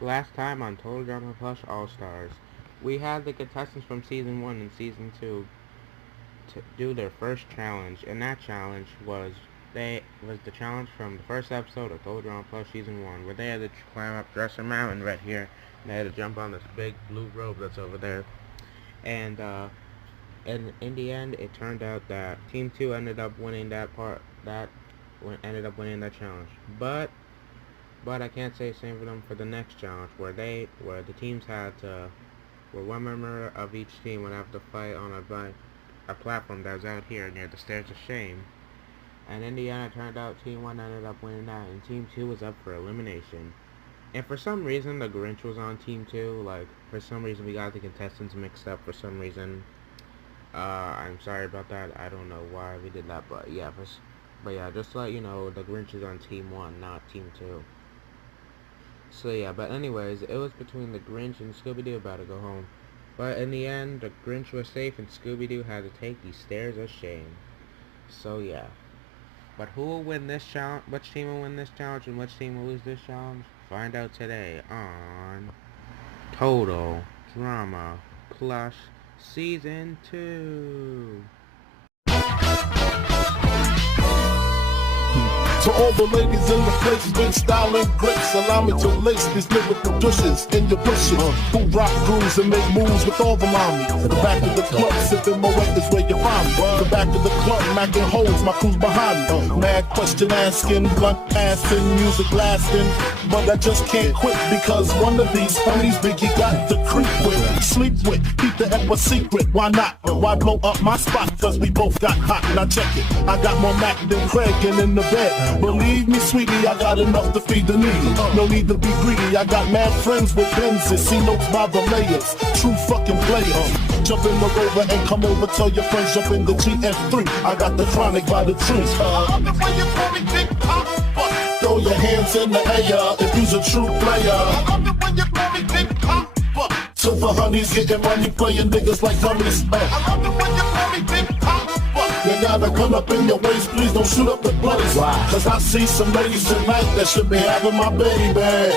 Last time on Total Drama Plush All Stars, we had the contestants from Season 1 and Season 2 to do their first challenge, and that challenge was the challenge from the first episode of Total Drama Plush Season 1, where they had to climb up Dresser Mountain right here, and they had to jump on this big blue rope that's over there. And and in the end, it turned out that Team 2 ended up winning ended up winning that challenge. But I can't say the same for them for the next challenge, where the teams had to, where one member of each team would have to fight on a platform that was out here near the Stairs of Shame. And in the end, it turned out Team 1 ended up winning that, and Team 2 was up for elimination. And for some reason, the Grinch was on Team 2. Like, for some reason, we got the contestants mixed up for some reason. I'm sorry about that. I don't know why we did that, but yeah, just to let you know, the Grinch is on Team 1, not Team 2. So yeah, but anyways, it was between the Grinch and Scooby-Doo about to go home. But in the end, the Grinch was safe and Scooby-Doo had to take these stairs of shame. So yeah. But who will win this challenge? Which team will win this challenge and which team will lose this challenge? Find out today on Total Drama Plush Season 2. To all the ladies in the place, big style and grace. Allow me to lace these lyrical douches in your bushes. Who rock grooves and make moves with all the mommies. The back of the club, sipping my wet is where you find me. The back of the club, macking holes, my crew's behind me. Mad question asking, blunt passing, music lasting. But I just can't quit because one of these homies Biggie got to creep with, sleep with, keep the ever secret. Why not? Why blow up my spot? Cause we both got hot. Now check it. I got more Mac than Craig and in the bed. Believe me, sweetie, I got enough to feed the needy. No need to be greedy. I got mad friends with Benzes. See notes by the layers. True fucking players. Jump in the Rover and come over. Tell your friends jump in the GS3. I got the chronic by the trees. I love it when you call me Big Papa. Throw your hands in the air if you's a true player. I love it when you call me Big Papa. To the honeys getting money, playing niggas like dummies. I love it when you call me Big Papa. You gotta come up in your waist, please don't shoot up the place. Cause I see some ladies tonight that should be having my baby.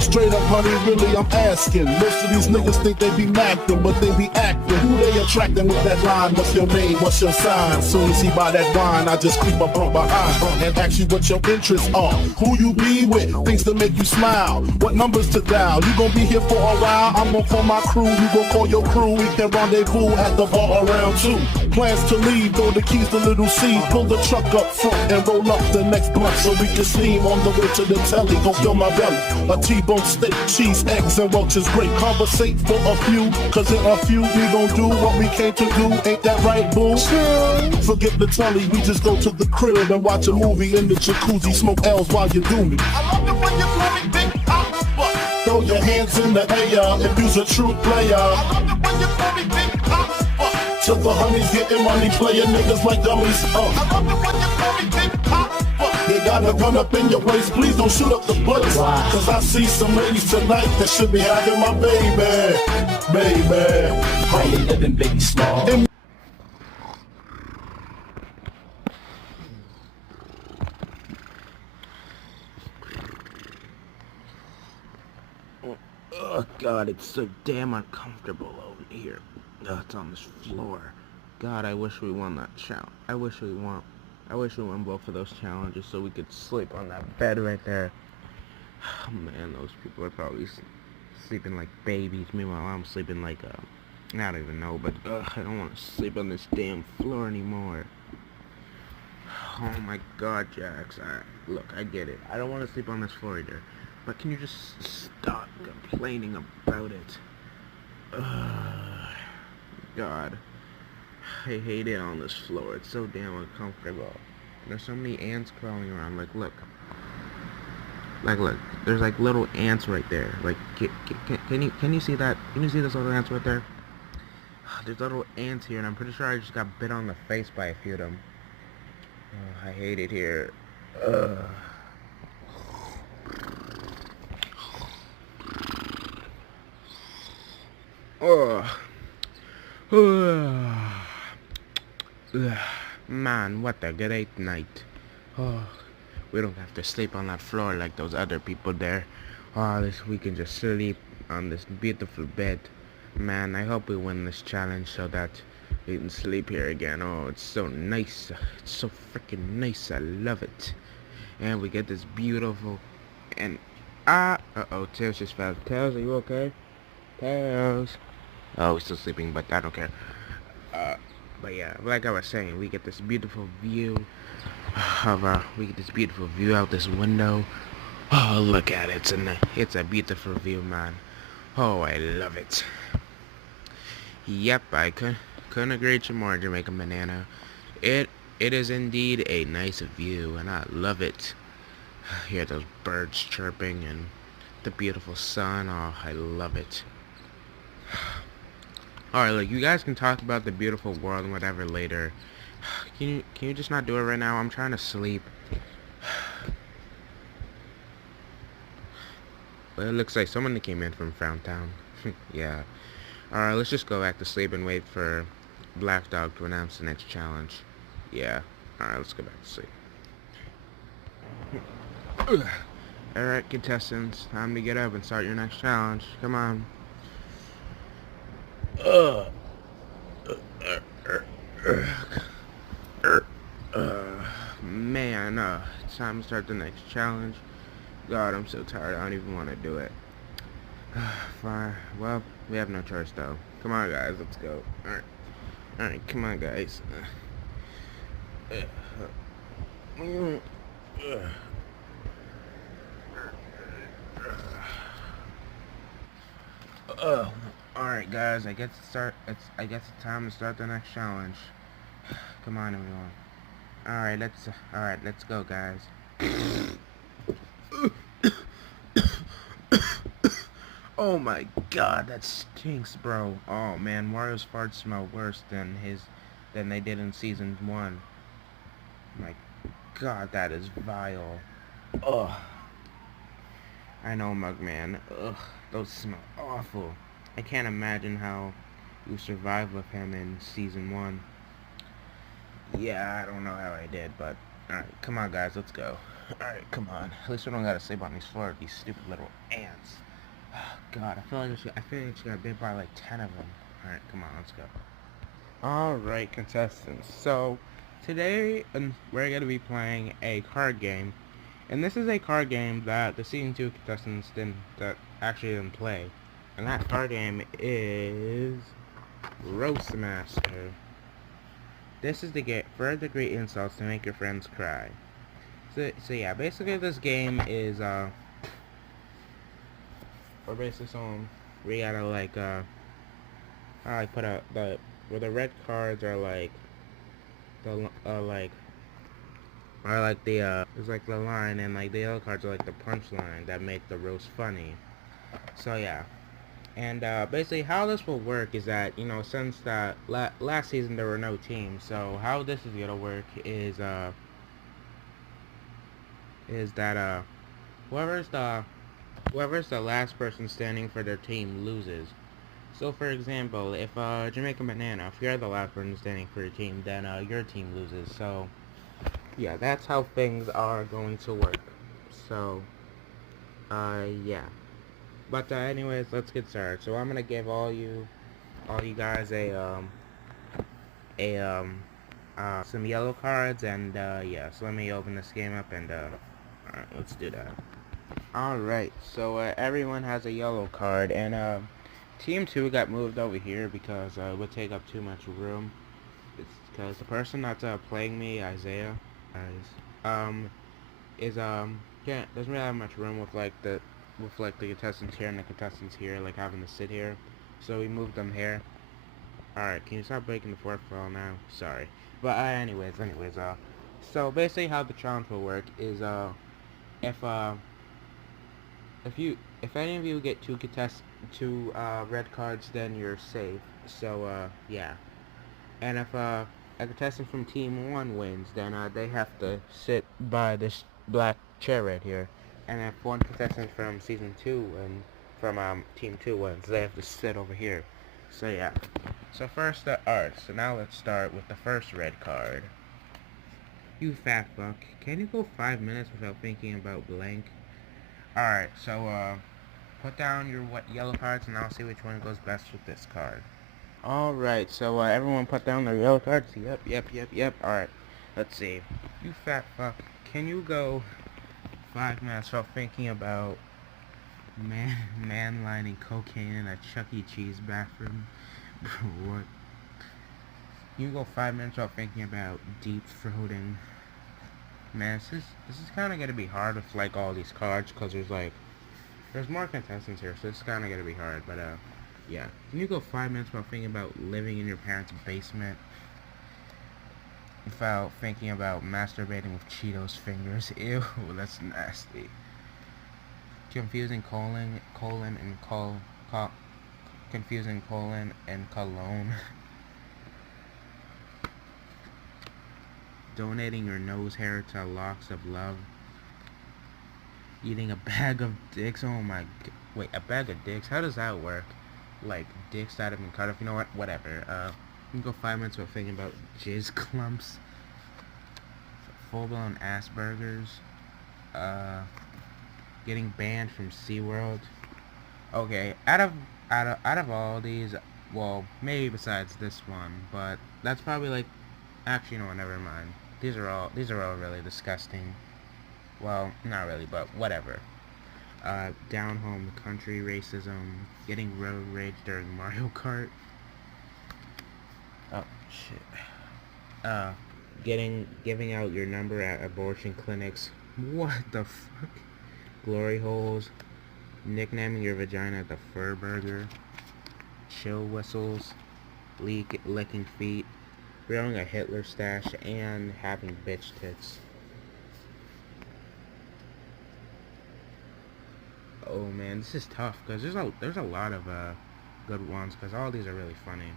Straight up, honey, really, I'm asking. Most of these niggas think they be macking, but they be acting. Who they attracting with that line? What's your name? What's your sign? Soon as he buy that wine, I just creep up from behind and ask you what your interests are. Who you be with? Things to make you smile. What numbers to dial? You gon' be here for a while. I'm gon' call my crew. You gon' call your crew. We can rendezvous at the bar around 2. Plans to leave, throw the keys to little C. Pull the truck up front and roll up the next blunt so we can steam on the way to the telly. Gon' fill my belly. A T-bone steak, cheese, eggs, and Welch's grape. Conversate for a few, cause in a few we gon' do what we came to do. Ain't that right, boo? Forget the telly, we just go to the crib and watch a movie in the jacuzzi. Smoke L's while you do me. I love it when you call me Big Papa. Throw your hands in the air if you's a true player. I love it when you call me Big Papa. To the honeys getting money, playing niggas like dummies. I love it when you call me Big Papa. You gotta gun up in your waist, please don't shoot up the place. Cause I see some ladies tonight that should be having my baby. How you living, baby small? Oh God, it's so damn uncomfortable over here. It's on this floor. God, I wish we won that challenge. I wish we won both of those challenges so we could sleep on that bed right there. Oh man, those people are probably sleeping like babies. Meanwhile, I'm sleeping like I don't even know, but I don't want to sleep on this damn floor anymore. Oh my God, Jax. Look, I get it. I don't want to sleep on this floor either. But can you just stop complaining about it? God. I hate it on this floor. It's so damn uncomfortable. There's so many ants crawling around. Like, look. Look. There's like little ants right there. Like, can you see that? Can you see those little ants right there? There's little ants here, and I'm pretty sure I just got bit on the face by a few of them. I hate it here. Man, what a great night. We don't have to sleep on that floor like those other people there. Oh, we can just sleep on this beautiful bed. Man, I hope we win this challenge so that we can sleep here again. Oh, it's so nice. It's so freaking nice. I love it. And we get this beautiful and uh-oh, Tails just fell. Tails, are you okay? Tails. Oh, he's still sleeping, but I don't care. But yeah, like I was saying, we get this beautiful view we get this beautiful view out this window. Oh, look at it. It's a beautiful view, man. Oh, I love it. Yep, couldn't agree to more, Jamaican Banana. It is indeed a nice view, and I love it. Hear those birds chirping and the beautiful sun. Oh, I love it. Alright, look, you guys can talk about the beautiful world and whatever later. Can you just not do it right now? I'm trying to sleep. Well, it looks like someone came in from Town. Yeah. Alright, let's just go back to sleep and wait for Black Dog to announce the next challenge. Yeah. Alright, let's go back to sleep. Alright, contestants, time to get up and start your next challenge. Come on. Man, it's time to start the next challenge. God, I'm so tired, I don't even want to do it. Fine. Well, we have no choice though. Come on, guys, let's go. Alright, come on, guys. Alright, guys, I guess it's time to start the next challenge. Come on, everyone. Alright, let's go, guys. Oh my god, that stinks, bro. Oh man, Mario's farts smell worse than they did in season 1. My god, that is vile. Ugh. I know, Mugman. Ugh, those smell awful. I can't imagine how you survived with him in season 1. Yeah, I don't know how I did, but alright, come on, guys, let's go. Alright, come on. At least we don't gotta sleep on these floors, these stupid little ants. Oh, god, I feel like she got bit by like 10 of them. Alright, come on, let's go. Alright, contestants. So, today we're going to be playing a card game. And this is a card game that the Season 2 contestants actually didn't play. And that card game is Roast Master. This is the game, for the great insults to make your friends cry. So yeah, basically this game is, or basically we gotta like, put out where the red cards are like, it's like the line, and like the yellow cards are like the punchline that make the roast funny. So yeah. And basically how this will work is that, you know, since last season there were no teams, so how this is gonna work is that whoever's the last person standing for their team loses. So for example, if Jamaican Banana, if you're the last person standing for your team, then your team loses. So yeah, that's how things are going to work. So yeah. But anyways, let's get started. So I'm gonna give all you guys some yellow cards, and yeah. So let me open this game up, and alright, let's do that. Alright, so everyone has a yellow card, and Team 2 got moved over here because it would take up too much room. It's because the person that's playing me, Isaiah, doesn't really have much room with the contestants here and the contestants here, like having to sit here. So we moved them here. Alright, can you stop breaking the fourth wall now? Sorry. But anyways, so basically how the challenge will work is if any of you get two red cards, then you're safe. So yeah. And if a contestant from Team 1 wins, then they have to sit by this black chair right here. And if one contestant from Season 2 and from Team 2 wins, they have to sit over here. So yeah. So first, alright, so now let's start with the first red card. You fat fuck. Can you go 5 minutes without thinking about blank? Alright, so, put down your yellow cards and I'll see which one goes best with this card. Alright, so, everyone put down their yellow cards? Yep. Alright, let's see. You fat fuck. Can you go 5 minutes without thinking about man lining cocaine in a Chuck E. Cheese bathroom? What? You go 5 minutes without thinking about deep throating. Man, this is kind of gonna be hard with like all these cards, cause there's more contestants here, so it's kind of gonna be hard. But yeah. Can you go 5 minutes without thinking about living in your parents' basement? Without thinking about masturbating with Cheetos fingers? Ew, that's nasty. Confusing colon and confusing colon and cologne. Donating your nose hair to locks of love. Eating a bag of dicks. Oh my. Wait, a bag of dicks? How does that work? Like dicks that have been cut off. You know what? Whatever. You can go 5 minutes without thinking about jizz clumps. Full-blown ass burgers. Getting banned from SeaWorld. Okay, out of all these, well, maybe besides this one, but that's probably like, actually no, never mind. These are all really disgusting. Well, not really, but whatever. Down home country racism, getting road rage during Mario Kart. Oh shit. Giving out your number at abortion clinics. What the fuck? Glory holes. Nicknaming your vagina the fur burger. Chill whistles. Licking feet. Growing a Hitler stash and having bitch tits. Oh man, this is tough because there's a lot of good ones because all these are really funny.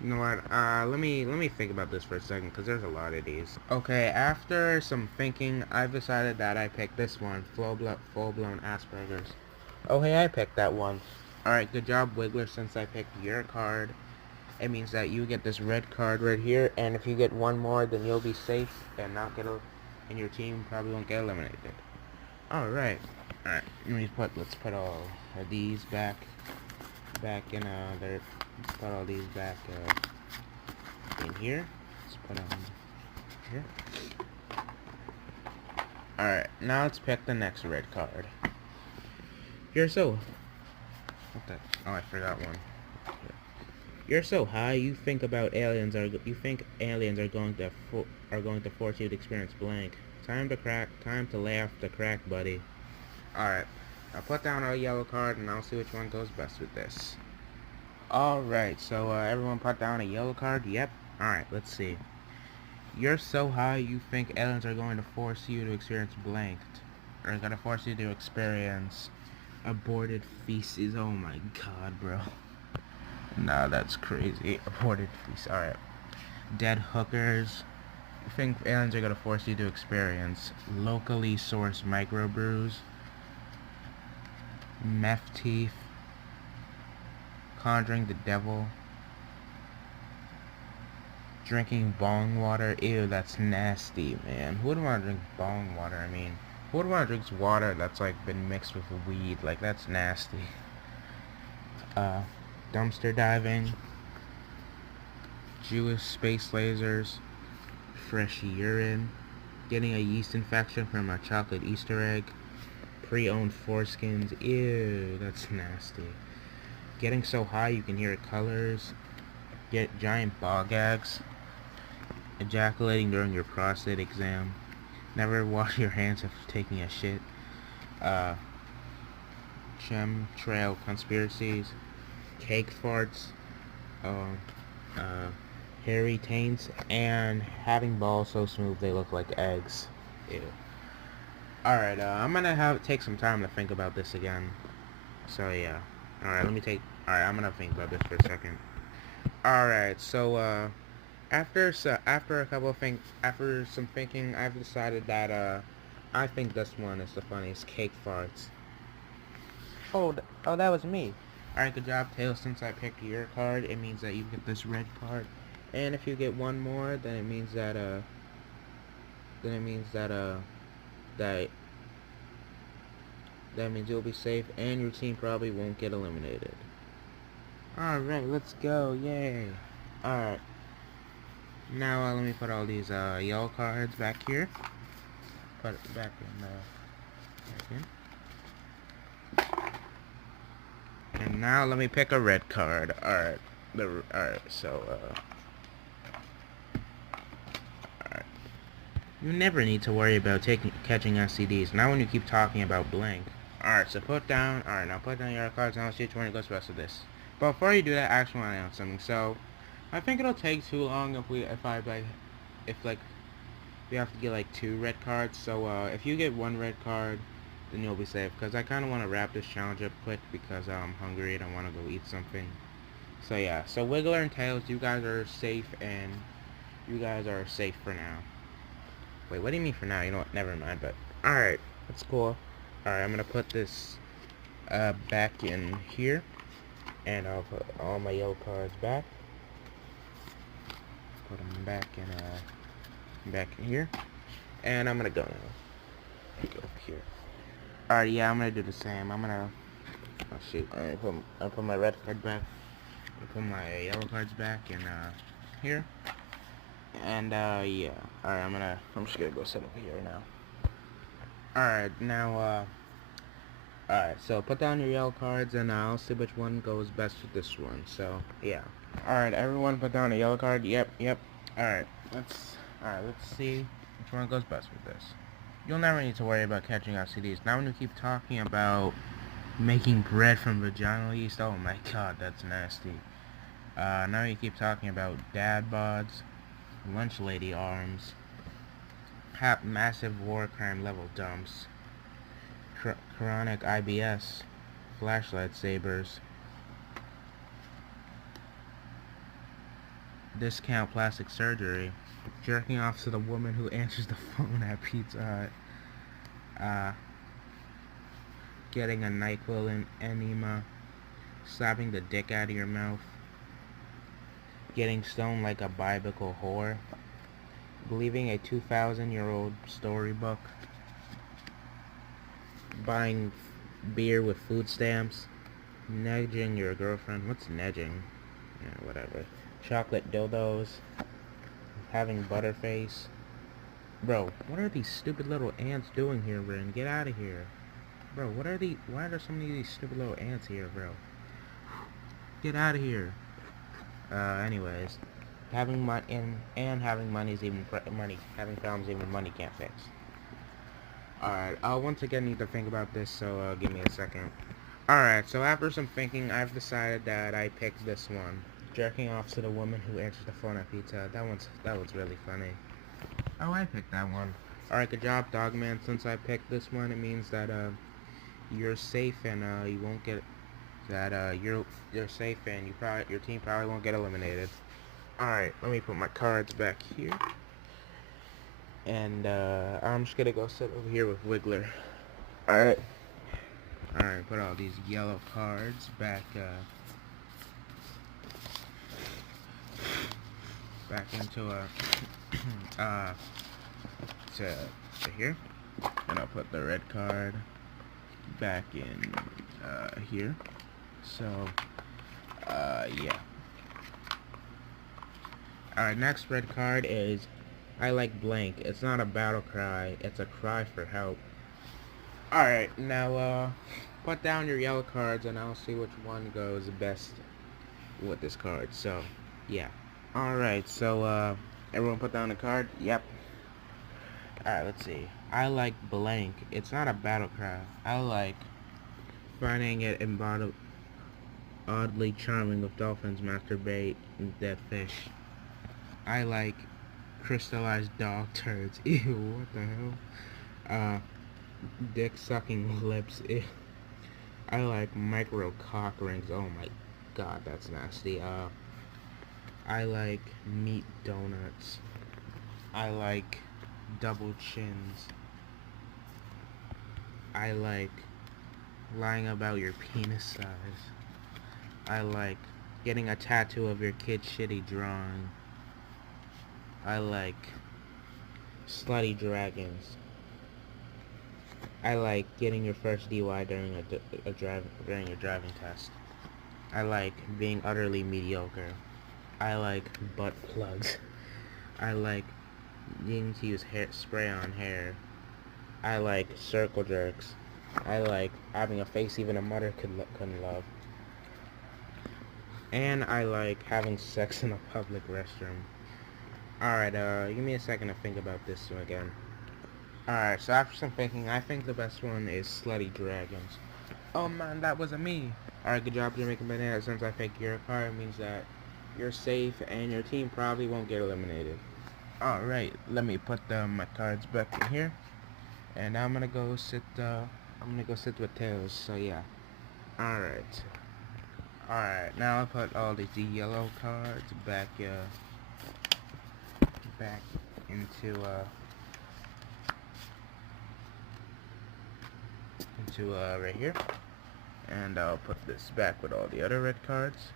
You know what? Let me think about this for a second because there's a lot of these. Okay, after some thinking, I've decided that I picked this one, full-blown Asperger's. Oh hey, I picked that one. Alright, good job, Wiggler, since I picked your card. It means that you get this red card right here, and if you get one more, then you'll be safe and not get and your team probably won't get eliminated. Alright. Alright, let's put all of these back in let's put all these back in here. Let's put them here. Alright, now let's pick the next red card. You're so... What the... Oh, I forgot one. You're so high, you think aliens are going to force you to experience blank. Time to lay off the crack, buddy. Alright, I'll put down our yellow card and I'll see which one goes best with this. Alright, so everyone put down a yellow card? Yep. Alright, let's see. You're so high, you think aliens are going to force you to experience blanked. Or going to force you to experience aborted feces. Oh my god, bro. Nah, that's crazy. Aborted feces. Alright. Dead hookers. You think aliens are going to force you to experience locally sourced microbrews. Meth teeth. Conjuring the devil. Drinking bong water. Ew, that's nasty, man. Who would want to drink bong water? I mean, who would want to drink water that's like been mixed with weed? Like, that's nasty. Dumpster diving. Jewish space lasers. Fresh urine. Getting a yeast infection from a chocolate Easter egg. Pre-owned foreskins. Ew, that's nasty. Getting so high you can hear colors. Get giant bog gags. Ejaculating during your prostate exam. Never wash your hands after taking a shit. Chemtrail conspiracies. Cake farts. Hairy taints. And having balls so smooth they look like eggs. Ew. Alright, I'm gonna take some time to think about this again. So yeah. Alright, I'm gonna think about this for a second. Alright, so after some thinking, I've decided that I think this one is the funniest. Cake farts. Oh, that was me. Alright, good job, Tails. Since I picked your card, it means that you get this red card. And if you get one more, then it means that, that, that means you'll be safe and your team probably won't get eliminated. Alright, let's go. Yay. Alright. Now, let me put all these, yellow cards back here. Put it back in. And now let me pick a red card. Alright. Alright, so, alright. You never need to worry about catching SCDs. Not when you keep talking about blank. Alright, so put down. Alright, now put down your cards and I'll see which one goes best with this. But before you do that, I actually want to announce something. So, I think it'll take too long if we have to get like 2 red cards. So, if you get 1 red card, then you'll be safe. Because I kind of want to wrap this challenge up quick because I'm hungry and I want to go eat something. So yeah, so Wiggler and Tails, you guys are safe, and you guys are safe for now. Wait, what do you mean for now? You know what, never mind, but alright, that's cool. Alright, I'm gonna put this back in here, and I'll put all my yellow cards back. Put them back in here, and I'm gonna go now. Go here. Alright, yeah, I'm gonna do the same. I'm gonna, oh shoot, I put my red card back. I put my yellow cards back in here, and yeah. Alright, I'm just gonna go sit over here now. Alright, now alright, so put down your yellow cards and I'll see which one goes best with this one. So yeah. Alright, everyone put down a yellow card. Yep. Alright, let's see which one goes best with this. You'll never need to worry about catching SCDs. Now when you keep talking about making bread from vaginal yeast, oh my god, that's nasty. Now you keep talking about dad bods, lunch lady arms, massive war crime level dumps, chronic IBS, flashlight sabers, discount plastic surgery, jerking off to the woman who answers the phone at Pizza Hut, getting a NyQuil enema, slapping the dick out of your mouth, getting stoned like a biblical whore, believing a 2,000-year-old storybook, buying beer with food stamps, nedging your girlfriend. What's nedging? Yeah, whatever. Chocolate dildos, having butterface. Bro, what are these stupid little ants doing here, Rin? Get out of here. Bro, why are there so many of these stupid little ants here, bro? Get out of here. Anyways, having having having problems even money can't fix. Alright, I'll once again need to think about this, so give me a second. Alright, so after some thinking, I've decided that I picked this one. Jerking off to the woman who answers the phone at Pizza. That was really funny. Oh, I picked that one. Alright, good job, Dogman. Since I picked this one, it means that you're safe and you won't get you're safe and your team probably won't get eliminated. Alright, let me put my cards back here. And I'm just gonna go sit over here with Wiggler. Alright, put all these yellow cards back into to here. And I'll put the red card back in here. So yeah. Alright, next red card is I like blank. It's not a battle cry, it's a cry for help. Alright, now put down your yellow cards and I'll see which one goes best with this card. So yeah. Alright, so everyone put down a card? Yep. Alright, let's see. I like blank. It's not a battle cry. I like finding it embodied oddly charming with dolphins masturbate and dead fish. I like crystallized dog turds. Ew, what the hell? Dick sucking lips. Ew. I like micro cock rings. Oh my god, that's nasty. I like meat donuts. I like double chins. I like lying about your penis size. I like getting a tattoo of your kid's shitty drawing. I like slutty dragons. I like getting your first DUI during during a driving test. I like being utterly mediocre. I like butt plugs. I like needing to use spray on hair. I like circle jerks. I like having a face even a mother couldn't love. And I like having sex in a public restroom. Alright, give me a second to think about this one again. Alright, so after some thinking, I think the best one is Slutty Dragons. Oh man, that wasn't me. Alright, good job, Jamaican Banana. Since I picked your card, it means that you're safe and your team probably won't get eliminated. Alright, let me put my cards back in here. And I'm gonna go sit with Tails, so yeah. Alright. Alright, now I put all the yellow cards back into right here. And I'll put this back with all the other red cards.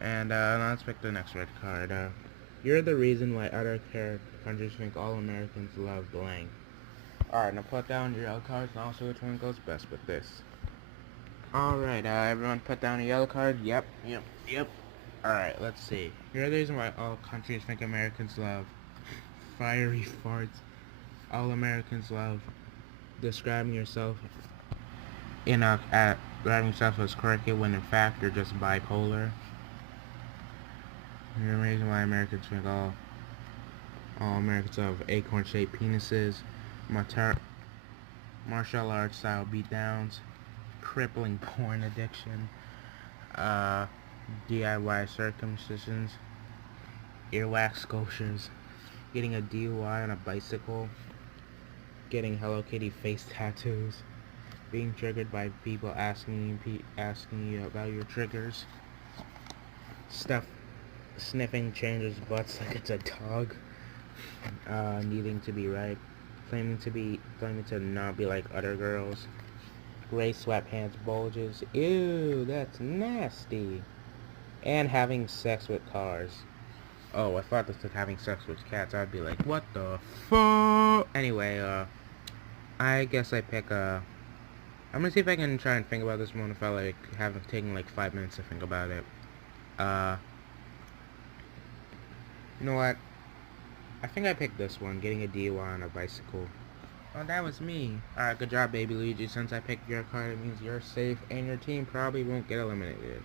And now let's pick the next red card. You're the reason why other countries think all Americans love blank. Alright, now put down your yellow cards and also which one goes best with this. Alright, everyone put down a yellow card. Yep. Alright, let's see. You're the reason why all countries think Americans love fiery farts. All Americans love describing yourself describing yourself as quirky when in fact you're just bipolar. You're the reason why Americans think all Americans love acorn-shaped penises, martial arts style beatdowns, crippling porn addiction, DIY circumcisions, earwax sculptures, getting a DUI on a bicycle, getting Hello Kitty face tattoos, being triggered by people asking you about your triggers, sniffing strangers' butts like it's a dog, needing to be right, claiming to not be like other girls, gray sweatpants bulges, ew, that's nasty, and having sex with cars. Oh, I thought this was having sex with cats. I'd be like, what the fuck? Anyway, I guess I pick, I'm gonna see if I can try and think about this one if I, like, haven't taken, like, 5 minutes to think about it. You know what? I think I picked this one, getting a DUI on a bicycle. Oh, that was me. Alright, good job, Baby Luigi. Since I picked your card, it means you're safe, and your team probably won't get eliminated.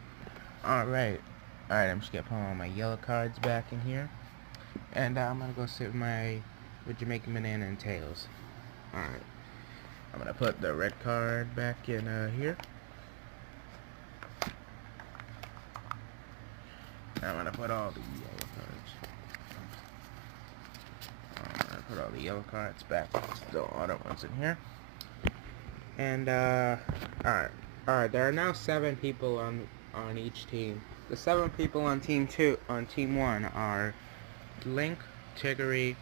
Alright, I'm just gonna put all my yellow cards back in here. And I'm gonna go sit with Jamaican Banana and Tails. Alright. I'm gonna put the red card back in here. I'm gonna put all the yellow cards. I'm gonna put all the yellow cards back. The other ones in here. And alright. There are now 7 people on each team. The 7 people on team 1 are Link, Tiggery,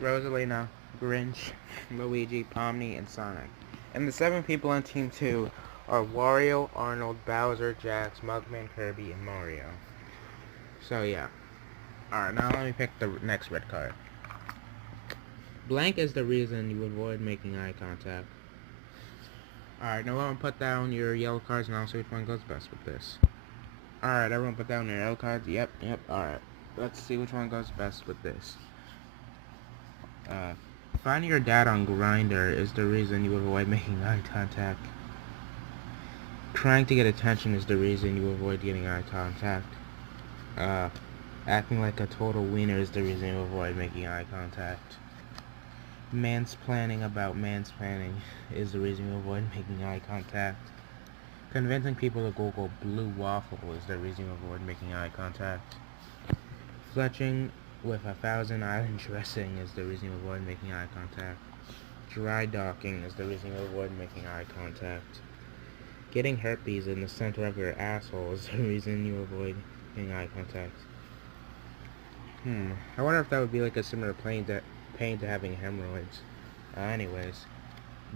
Rosalina, Grinch, Luigi, Pomni, and Sonic. And the 7 people on team 2 are Wario, Arnold, Bowser, Jax, Mugman, Kirby, and Mario. So yeah. Alright, now let me pick the next red card. Blank is the reason you avoid making eye contact. Alright, now everyone put down your yellow cards and I'll see which one goes best with this. Alright, everyone put down your yellow cards. Yep, alright. Let's see which one goes best with this. Finding your dad on Grindr is the reason you avoid making eye contact. Trying to get attention is the reason you avoid getting eye contact. Acting like a total wiener is the reason you avoid making eye contact. Mansplaining about mansplaining is the reason you avoid making eye contact. Convincing people to Google blue waffle is the reason you avoid making eye contact. Fletching with a Thousand Island dressing is the reason you avoid making eye contact. Dry docking is the reason you avoid making eye contact. Getting herpes in the center of your asshole is the reason you avoid making eye contact. I wonder if that would be like a similar plane pain to having hemorrhoids. Anyways,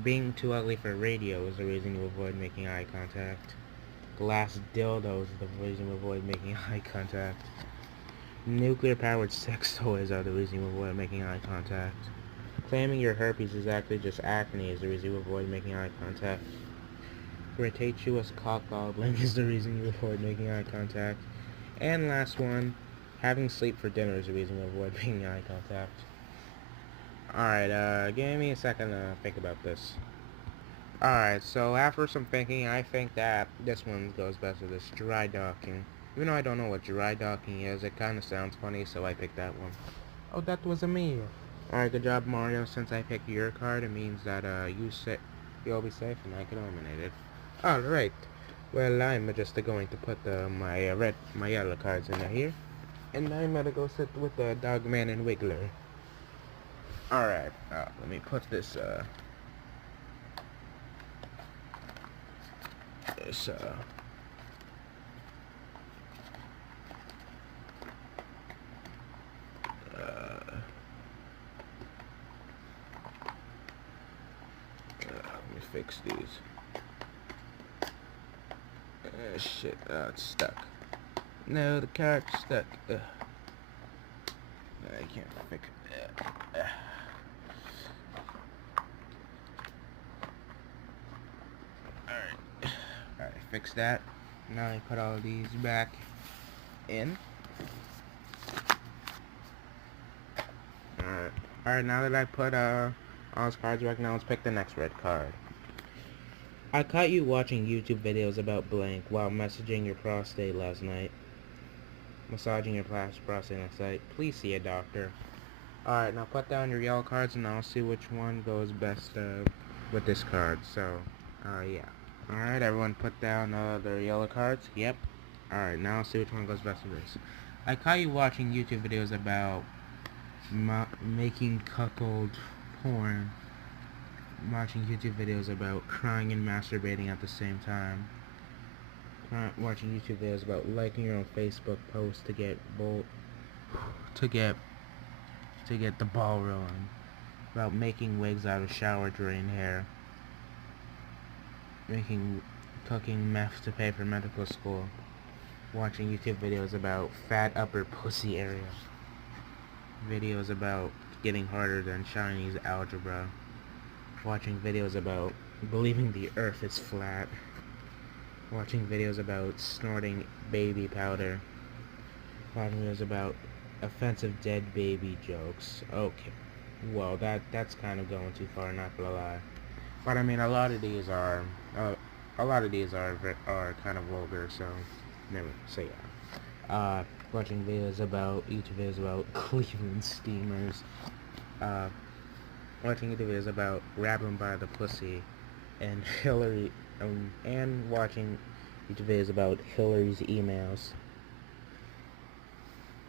being too ugly for radio is the reason you avoid making eye contact. Glass dildos is the reason you avoid making eye contact. Nuclear-powered sex toys are the reason you avoid making eye contact. Claiming your herpes is actually just acne is the reason you avoid making eye contact. Cretaceous cock gobbling is the reason you avoid making eye contact. And last one, having sleep for dinner is the reason you avoid making eye contact. Alright, give me a second to think about this. Alright, so after some thinking, I think that this one goes best with this, dry docking. Even though I don't know what dry docking is, it kinda sounds funny, so I picked that one. Oh, that was a me. Alright, good job, Mario. Since I picked your card, it means that, you'll be safe and I get eliminated. Alright. Well, I'm just going to put my yellow cards in here. And I'm gonna go sit with the Dogman and Wiggler. Alright, let me put this, let me fix these. Shit, it's stuck. No, the card's stuck. I can't fix it. Alright, fix that. Now I put all these back in. Alright, now that I put all those cards back, now let's pick the next red card. I caught you watching YouTube videos about blank while messaging your prostate last night. Massaging your prostate last night. Please see a doctor. Alright, now put down your yellow cards and I'll see which one goes best with this card. So, yeah. Alright, everyone put down their yellow cards. Yep. Alright, now I'll see which one goes best with this. I caught you watching YouTube videos about making cuckold porn. Watching YouTube videos about crying and masturbating at the same time. Watching YouTube videos about liking your own Facebook post to get the ball rolling. About making wigs out of shower drain hair. Cooking meth to pay for medical school. Watching YouTube videos about fat upper pussy area. Videos about getting harder than Chinese algebra. Watching videos about believing the earth is flat. Watching videos about snorting baby powder. Watching videos about offensive dead baby jokes. Okay. Well, that's kind of going too far, not gonna lie. But I mean, a lot of these are kind of vulgar, so never say yeah. Watching videos about YouTube videos about Cleveland Steamers. Watching YouTube videos about grabbing by the pussy, and Hillary, and watching YouTube videos about Hillary's emails.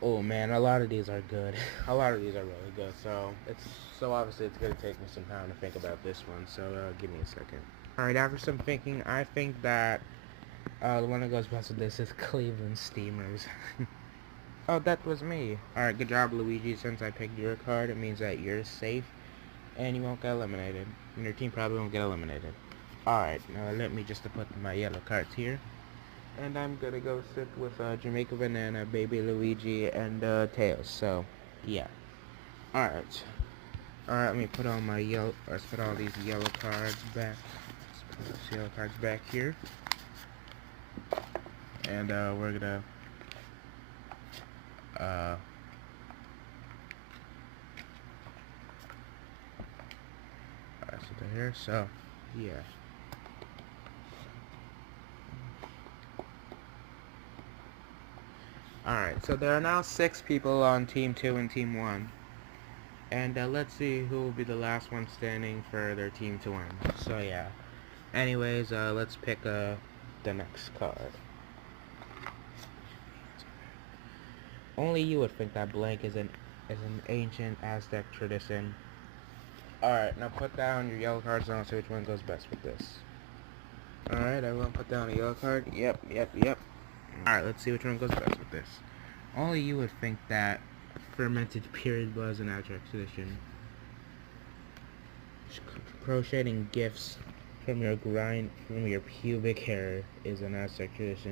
Oh man, a lot of these are good. A lot of these are really good. So obviously it's gonna take me some time to think about this one. So give me a second. All right, after some thinking, I think that the one that goes best with this is Cleveland Steamers. Oh, that was me. All right, good job, Luigi. Since I picked your card, it means that you're safe. And you won't get eliminated. And your team probably won't get eliminated. Alright, now let me just put my yellow cards here. And I'm gonna go sit with Jamaica Banana, Baby Luigi, and Tails. So, yeah. Alright. Alright, let me put all my let's put all these yellow cards back. Let's put these yellow cards back here. And we're gonna here, so yeah. Alright, so there are now 6 people on Team 2 and Team 1. And let's see who will be the last one standing for their team to win. So yeah. Anyways, let's pick the next card. Only you would think that blank is an ancient Aztec tradition. Alright, now put down your yellow cards and I'll see which one goes best with this. Alright, everyone put down a yellow card. Yep. Alright, let's see which one goes best with this. Only you would think that fermented period blood is an Aztec tradition. crocheting gifts from your pubic hair is an Aztec tradition.